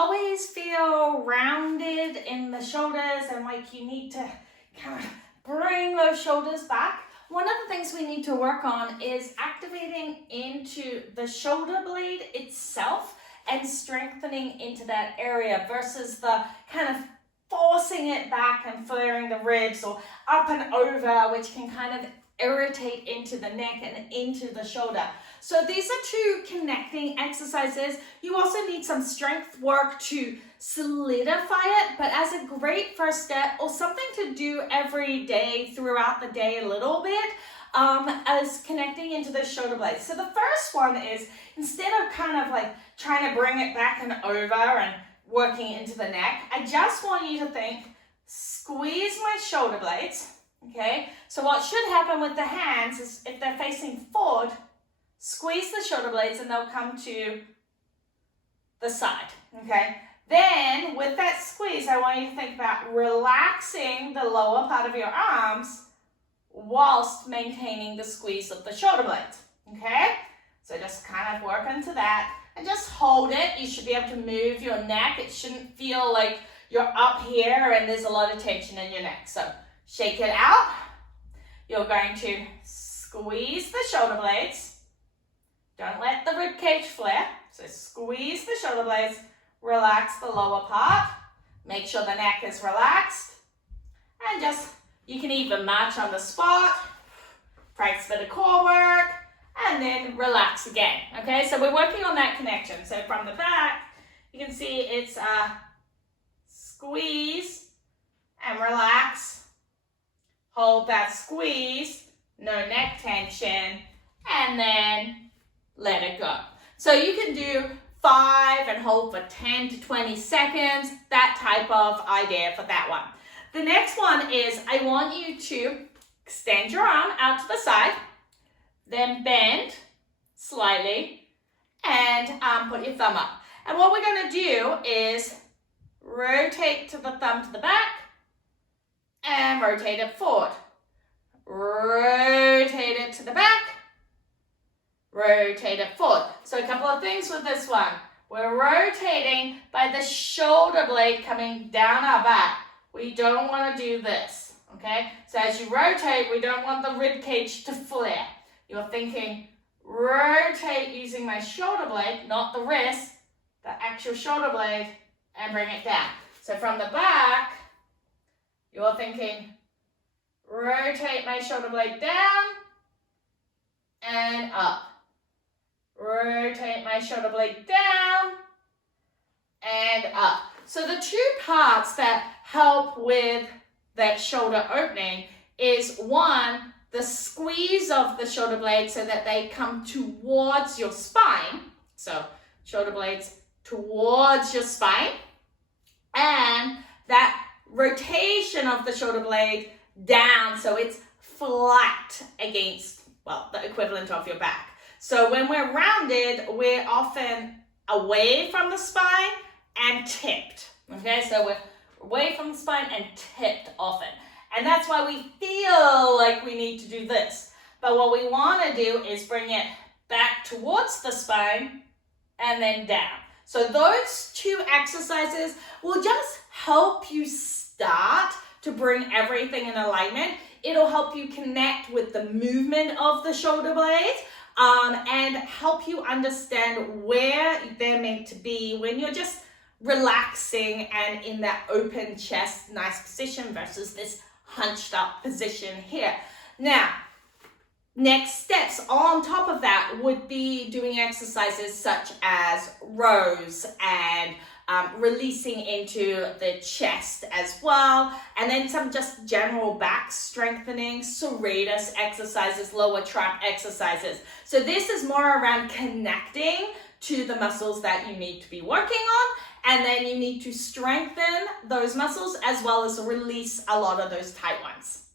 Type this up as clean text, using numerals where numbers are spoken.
always feel rounded in the shoulders and like you need to kind of bring those shoulders back, one of the things we need to work on is activating into the shoulder blade itself and strengthening into that area versus the kind of forcing it back and flaring the ribs or up and over, which can kind of irritate into the neck and into the shoulder. So these are two connecting exercises. You also need some strength work to solidify it, but as a great first step or something to do every day throughout the day a little bit, as connecting into the shoulder blades. So the first one is, instead of kind of like trying to bring it back and over and working into the neck, I just want you to think, squeeze my shoulder blades, okay? So what should happen with the hands is if they're facing forward, squeeze the shoulder blades and they'll come to the side, okay? Then with that squeeze, I want you to think about relaxing the lower part of your arms whilst maintaining the squeeze of the shoulder blades, okay? So just kind of work into that and just hold it. You should be able to move your neck. It shouldn't feel like you're up here and there's a lot of tension in your neck. So shake it out. You're going to squeeze the shoulder blades. Don't let the rib cage flare. So squeeze the shoulder blades, relax the lower part, make sure the neck is relaxed, and just, you can even march on the spot, practice a bit of core work, and then relax again, okay? So we're working on that connection. So from the back, you can see it's a squeeze and relax, hold that squeeze, no neck tension, and then let it go. So you can do 5 and hold for 10 to 20 seconds, that type of idea for that one. The next one is, I want you to extend your arm out to the side, then bend slightly and put your thumb up. And what we're going to do is rotate to the thumb to the back and rotate it forward. Rotate it to the back, rotate it forward. So a couple of things with this one. We're rotating by the shoulder blade coming down our back. We don't want to do this, okay? So as you rotate, we don't want the rib cage to flare. You're thinking, rotate using my shoulder blade, not the wrist, the actual shoulder blade, and bring it down. So from the back, you're thinking, rotate my shoulder blade down and up. Rotate my shoulder blade down and up. So the two parts that help with that shoulder opening is, one, the squeeze of the shoulder blades so that they come towards your spine. So shoulder blades towards your spine, and that rotation of the shoulder blade down so it's flat against, well, the equivalent of your back. So when we're rounded, we're often away from the spine and tipped, okay? So we're away from the spine and tipped often. And that's why we feel like we need to do this. But what we want to do is bring it back towards the spine and then down. So those two exercises will just help you start to bring everything in alignment. It'll help you connect with the movement of the shoulder blades, and help you understand where they're meant to be when you're just relaxing and in that open chest, nice position versus this hunched up position here. Now, next steps on top of that would be doing exercises such as rows and releasing into the chest as well, and then some just general back strengthening, serratus exercises, lower trap exercises. So this is more around connecting to the muscles that you need to be working on, and then you need to strengthen those muscles as well as release a lot of those tight ones.